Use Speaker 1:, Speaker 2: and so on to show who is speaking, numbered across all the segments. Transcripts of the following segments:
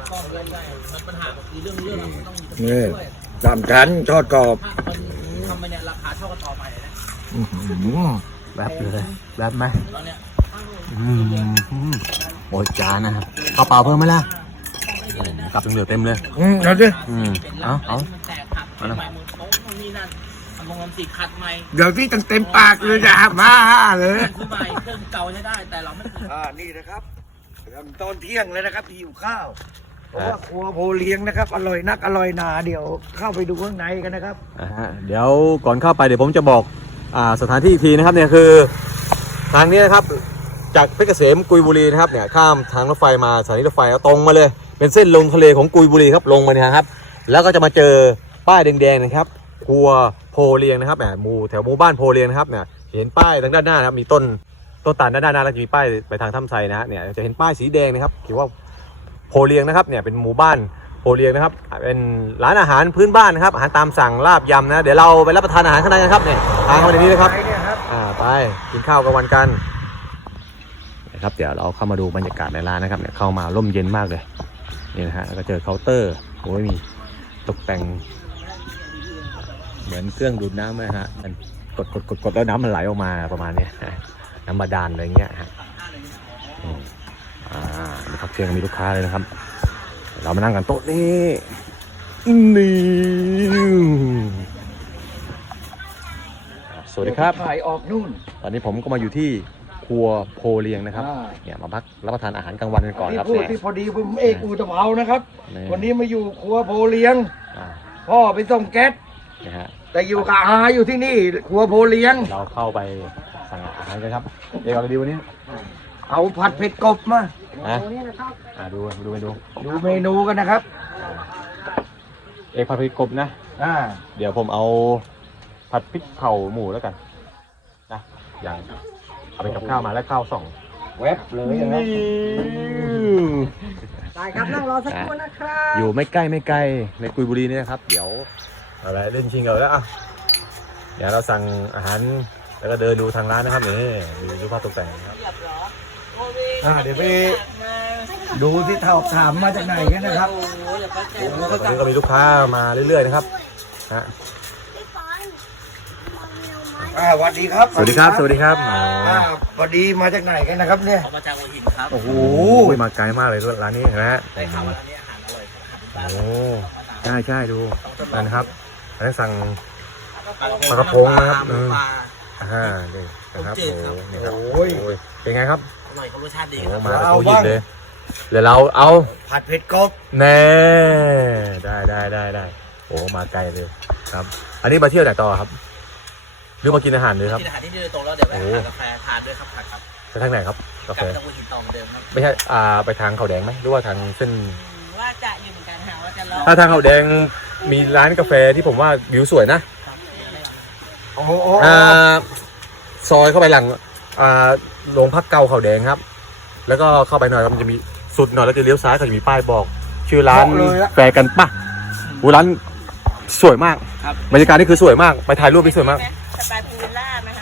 Speaker 1: ปัญหาคือเรื่องมันต้องมี
Speaker 2: นี่สามชั้นทอดกรอบ
Speaker 1: มันทำไปเนี่ยราคาเท่ากันต่อไปเลยนะ
Speaker 3: แบบเลยแบบไหม
Speaker 1: ตอนเนี้ย
Speaker 3: โอ้ยจานนะครับข้าวเปล่าเพิ่มไหมล่ะกลับเหลือเต็มเลย
Speaker 2: เอาดิ
Speaker 3: เอา
Speaker 1: มันแตกหักใหม่มือโต๊ะตรงนี้นั่นทำโรงงานสีขัดใหม่
Speaker 2: เดี๋ยวที่ตั้งเต็มปากเลยนะมาเลย
Speaker 1: คือใหม่เครื่องเก่าใช้ได้แต่เราไม่
Speaker 2: นี่นะครับตอนเที่ยงเลยนะครับหิวข้าวเพราะว่าครัวโพเลี้ยงนะครับอร่อยนักอร่อยหนาเดี๋ยวเข้าไปดูข้างในกันนะครับ
Speaker 3: เดี๋ยวก่อนเข้าไปเดี๋ยวผมจะบอกสถานที่อีกทีนะครับเนี่ยคือทางนี้นะครับจากเพชรเกษมกุยบุรีนะครับเนี่ยข้ามทางรถไฟมาสถานีรถไฟตรงมาเลยเป็นเส้นลงทะเลของกุยบุรีครับลงมาเนี่ยครับแล้วก็จะมาเจอป้ายแดงๆนะครับครัวโพเลียงนะครับหมู่แถวหมู่บ้านโพเลียงนะครับเนี่ยเห็นป้ายทางด้านหน้านะครับมีต้นตาลด้านหน้าแล้วจะมีป้ายไปทางถ้ำไทรนะฮะเนี่ยจะเห็นป้ายสีแดงนะครับเขียนว่าโพเลียงนะครับเนี่ยเป็นหมู่บ้านโพเลียงนะครับเป็นร้านอาหารพื้นบ้านนะครับอาหารตามสั่งลาบยำนะเดี๋ยวเราไปรับประทานอาหารข้างในกันครับเนี่ยทางเข้ามาในนี้เลยครับไปกินข้าวกลางวันกันนะครับเดี๋ยวเราเข้ามาดูบรรยากาศในร้านนะครับเนี่ยเข้ามาร่มเย็นมากเลยนี่นะฮะแล้วก็เจอเคาน์เตอร์โอ้ยมีตกแต่งเหมือนเครื่องดูดน้ำนะฮะมันกดแล้วน้ำมันไหลออกมาประมาณนี้น้ำบาดาลอะไรเงี้ยฮะนี่ครับเชียงมีลูกค้าเลยนะครับเรามานั่งกันโต๊ะนี้สวัสดีครับ
Speaker 2: ถ่ายออกนู่น
Speaker 3: ตอนนี้ผมก็มาอยู่ที่ครัวโพเลียงนะครับเนี่ยมาพักรับประทานอาหารกลางวันกันก่อนครับ
Speaker 2: พูดที่พอดีผมเอกอูตะเภานะครับ
Speaker 3: นี่
Speaker 2: วันนี้มาอยู่ครัวโพเลี้ยง
Speaker 3: อ่า
Speaker 2: พ่อไปส่งแก๊ส
Speaker 3: นะฮะ
Speaker 2: แต่อยู่กับอาอยู่ที่นี่ครัวโพเลี้ยง
Speaker 3: เราเข้าไปสั่งอาหารกันครับเดี๋ยวกันดีวันนี้
Speaker 2: เอาผัดเผ็ดกบมา
Speaker 3: ดูไปดู
Speaker 2: ดูเมนูกันนะครับ
Speaker 3: เอกผัดพริกกบนะ เดี๋ยวผมเอาผัดพริกเผาหมูแล้วกันนะอย่างเอาเป็นกับข้าวมาแล้วข้าวสอง
Speaker 2: เว็บเลยนะครับ
Speaker 4: ได้ครับนั่งรอสักครู่นะครับ
Speaker 3: อยู่ไม่ใกล้ในกุยบุรีนี่นะครับเดี๋ยวอะไรเล่นชิงเอาแล้วเดี๋ยวเราสั่งอาหารแล้วก็เดินดูทางร้านนะครับนี่ดูรูปภาพตกแต่งครับ
Speaker 2: เดี๋ยวไปดูที่ถามมาจากไหนกันนะครับ
Speaker 3: ตอนนี้ก็มีลูกค้ามาเรื่อยๆนะครับฮะ
Speaker 2: สวัสดีครับ
Speaker 3: สวัสดีครับ
Speaker 2: สวัสดีมาจากไหนกันนะครับเนี่ย
Speaker 1: เขามาจากหัวหินครับ
Speaker 3: โอ้โหมาไกลมากเลยร้านนี้นะฮะ
Speaker 1: ได้ข่าวว่าร้านนี้อาหารอร่อยครับ
Speaker 3: โอ้ใช่ดูนะครับแล้วสั่ง ปลากระพงนะครับนี่นะครับโอ้นี่ครับโอ้ยเป็นไงครับ
Speaker 1: อร่อยเขารสชาติดี
Speaker 3: โอ้มาเป็นตัวหยิบเลยเดี๋ยวเราเอา
Speaker 2: ผัดเผ็ดกบ
Speaker 3: แน่ได้โอ้มาไกลเลยครับ อันนี้มาเที่ยวไหนต่อครับหรือมากินอาหารเลยครับ
Speaker 1: กินอาหารที่นี่โดยตรงแล้วเดี๋ยวไปหากาแฟทานด้วยครับครับ
Speaker 3: ไปทางไหนครับกาแฟ
Speaker 1: จากหัวหินต่อเหมือนเดิมครับ
Speaker 3: ไม่ใช่ไปทางเขาแดงไหมหรือว่าทางเส้น
Speaker 4: ว่าจะอยู่เหมือนกันค่ะว่าจะรอ
Speaker 3: ถ้าทางเขาแดงมีร้านกาแฟที่ผมว่าวิวสวยนะ
Speaker 2: โอ้โห
Speaker 3: ซอยเข้าไปหลังโรงพักเก่าเขาแดงครับ แล้วก็เข้าไปหน่อยมันจะมีสุดหน่อยแล้วจะเลี้ยวซ้ายเขาจะมีป้ายบอก ชื่อร้านแฟกันป่ะร้านสวยมากบรรยากาศนี่คือสวยมากไปถ่ายรูปนี่สวยมาก
Speaker 4: สไตล์พูวิลล่าไหมคะ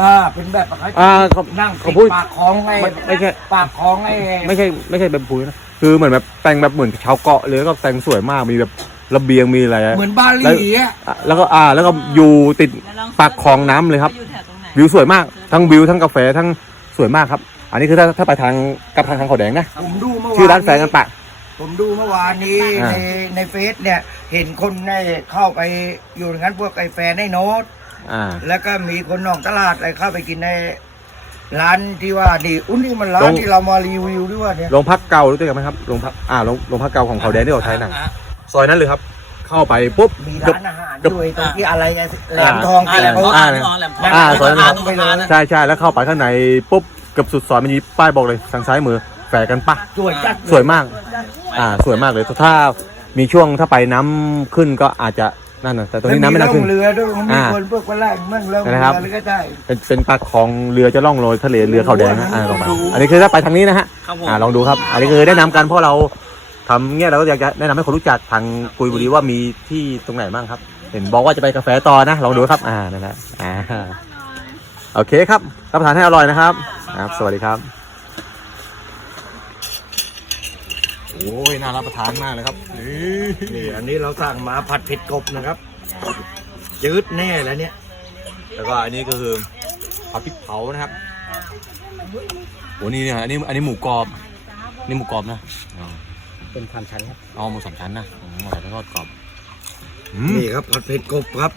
Speaker 2: เป็นแบบ
Speaker 3: เขา
Speaker 2: นั่ง
Speaker 3: เขาพูด
Speaker 2: ปากคลองไง
Speaker 3: ไม่ใช่
Speaker 2: ปากคลองไง
Speaker 3: ไม่ใช่แบบพูดนะคือเหมือนแบบแต่งแบบเหมือนชาวเกาะเลยก็แต่งสวยมากมีแบบระเบียงมีอะไร
Speaker 2: เหมือนบาหลีอ่ะ
Speaker 3: แล้วก็อยู่ติดปากคลองน้ำเลยครับ
Speaker 4: อยู่แถวตรงไหน
Speaker 3: วิวสวยมากทั้งวิวทั้งกาแฟทั้งสวยมากครับอันนี้คือถ้าไปทางกับทางเขาแดงนะ
Speaker 2: ผมดูเมื่อวาน
Speaker 3: ชื่อร้านแฟกันปะ
Speaker 2: ผมดูเมื่อวานนี้ในเฟซเนี่ยเห็นคนในเข้าไปอยู่อย่างนั้นพวกไอ้แฟนในโน้ตแล้วก็มีคนนอกตลาดอะไรเข้าไปกินในร้านที่ว่านี่นี่มันร้านที่เรามารีวิวด้วยเนี่ย
Speaker 3: โรงพักเก่ารู้จักไหมครับโรงพักโรงพักเก่าของเขาแดงที่เราใช้หนังซอยนั้นเลยครับเข้าไปปุ๊บ
Speaker 2: มีร้านอาหารด้วยตรงที่อะไรแหลมทองที่
Speaker 1: แหลม
Speaker 2: เขา
Speaker 1: ทองแหลมทอง
Speaker 3: ซอยนั้น
Speaker 2: ไปเลย
Speaker 3: ใช่แล้วเข้าไปข้างในปุ๊บเกือบสุดซอยมันมีป้ายบอกเลยทางซ้ายมือแฝกันปะ
Speaker 2: สวยจัด
Speaker 3: สวยมากสวยมากเลยถ้ามีช่วงถ้าไปน้ำขึ้นก็อาจจะนั่นนะแต่ตรงนี้น้ำไม่น่าขึ้น
Speaker 2: เรือด้วยมีคนพวกคนแรกมั่งเรือ
Speaker 3: นะครับ
Speaker 2: อะไรก็ได้
Speaker 3: เป็นปลาของเรือจะล่องโรยทะเลเรือเขาแดงนะลงมาอันนี้คือถ้าไปทางนี้นะฮะลองดูครับอันนี้คือแนะนำกันเพราะเราทำเงี้ยเราก็อยากจะแนะนำให้คนรู้จักทางกุยบุรีว่ามีที่ตรงไหนบ้างครับเห็นบอกว่าจะไปกาแฟต่อนะลองดูครับนั่นแหละโอเคครับรับประทานให้อร่อยนะครับสวัสดีครับโอ้ยน่ารับประทานมากเลยครับ
Speaker 2: นี่อันนี้เราสั่งมาผัดเผ็ดกบนะครับจืดแน่แล้วเนี่ย
Speaker 3: แล้วก็อันนี้ก็คือผัดพริกเผานะครับโอ้นี่เนี่ยอันนี้หมูกรอบนี่หมูกรอบนะอ๋อ
Speaker 1: เป็นความชั้นครับ
Speaker 3: เอาหมูสามชั้นนะหมูทอดกรอบ
Speaker 2: นี่ครับผัดเผ็ดกบครับ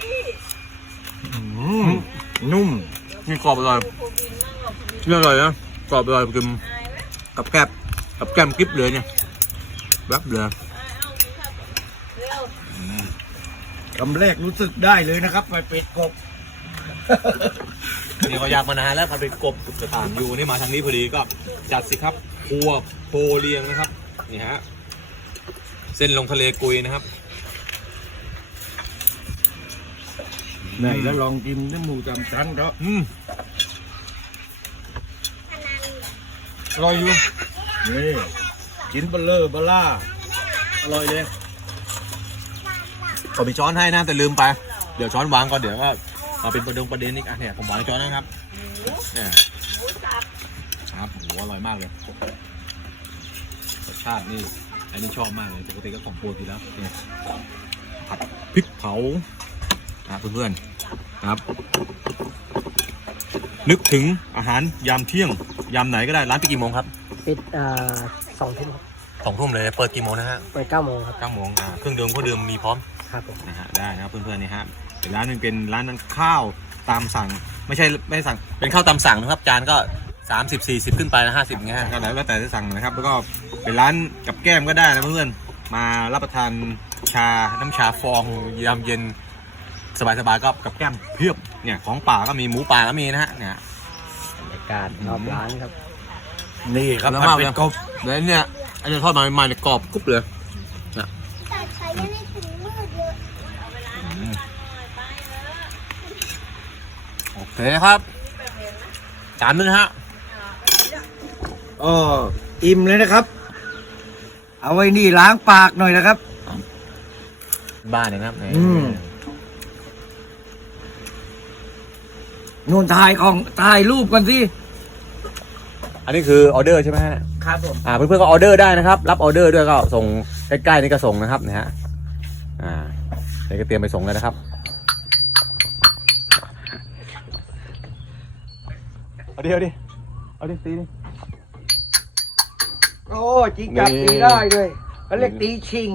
Speaker 2: นุ่ม
Speaker 3: นี่กรอบอร่อยนี่อร่อยนะกรอบอร่อยกินกับแกล้มกริบเลยเนี่ยแบบเลย
Speaker 2: คำแรกรู้สึกได้เลยนะครับผัดเผ็ดกบ
Speaker 3: นี่ก็อยากมานานแล้วครับเป็นกบจะตามอยู่นี่มาทางนี้พอดีก็จัดสิครับครัวโปเลียงนะครับนี่ฮะเส้นลงทะเลกุยนะครับ
Speaker 2: ไหนแล้วลองจิ้มน้ำหมูจำชั้นครับ
Speaker 3: อร่อยอยู่
Speaker 2: นี่ชิ้นเบลเลอร์เบล่า
Speaker 3: อร่อยเลยขอมีช้อนให้นะแต่ลืมไปเดี๋ยวช้อนวางก่อนเดี๋ยวก็มาเป็นประเด็นอีกอ่ะเนี่ยผมบอกให้ช้อนนะครับเนี่ยครับโหอร่อยมากเลยรสชาตินี่อันนี้ชอบมากเลยปกติก็ของโปรดอยู่แล้วเนี่ยผัดพริกเผานะเพื่อนๆนะครับนึกถึงอาหารยามเที่ยงยามไหนก็ได้ร้านปิดกี่โมงครับ
Speaker 1: ปิด2 ทุ่มครับ
Speaker 3: 2 ทุ่มเลยเปิดกี่โมงนะฮะ
Speaker 1: เปิด9 โมงครับ
Speaker 3: 9 โมงเครื่องดื่มก็ดื่มมีพร้อม
Speaker 1: ครับผม
Speaker 3: นะฮะได้นะครับเพื่อนๆนี่ฮะเป็นร้านหนึงเป็นร้านข้าวตามสั่งไม่สั่งเป็นข้าวตามสั่งนะครับจานก็30-40ขึ้นไปนะ50อย่างเงี้ยก็แล้วแต่จะสั่งนะครับแล้วก็เป็นร้านกับแก้มก็ได้นะเพื่อนๆมารับประทานน้ำชาฟองยามเย็นสบายๆก็กับแก้มเพียบเนี่ยของป่าก็มีหมูป่าก็มีนะฮะเนี่ย
Speaker 1: บรรยากาศรอบร้านครับ
Speaker 2: นี่ครับ
Speaker 3: แล้ว
Speaker 2: ผัด
Speaker 3: มาก
Speaker 2: เผ็
Speaker 3: เล
Speaker 2: ด
Speaker 3: ย
Speaker 2: กบ
Speaker 3: แล้วเนี่ยอันนี้ทอดมาใหม่ๆเนี่ยกรอบกรุบเลยนะโอเคครับจานนึงฮะ
Speaker 2: อ๋ออิ่มเลยนะครับ เอาไว้นี่ล้างปากหน่อยนะครับ
Speaker 3: บ้านเนี่ยครับ
Speaker 2: นู่นถ่ายรูปกันสิ
Speaker 3: อันนี้คือออเดอร์ใช่ไหมฮะ
Speaker 1: ครับผม
Speaker 3: เพื่อนๆก็ออเดอร์ได้นะครับรับออเดอร์ด้วยก็ส่งใกล้ๆนี่ก็ส่งนะครับนะฮะเดี๋ยวก็เตรียมไปส่งเลยนะครับเอาดิตีดิ
Speaker 2: โอ้จริงจับตีได้ด้วยเขาเรียกตีชิง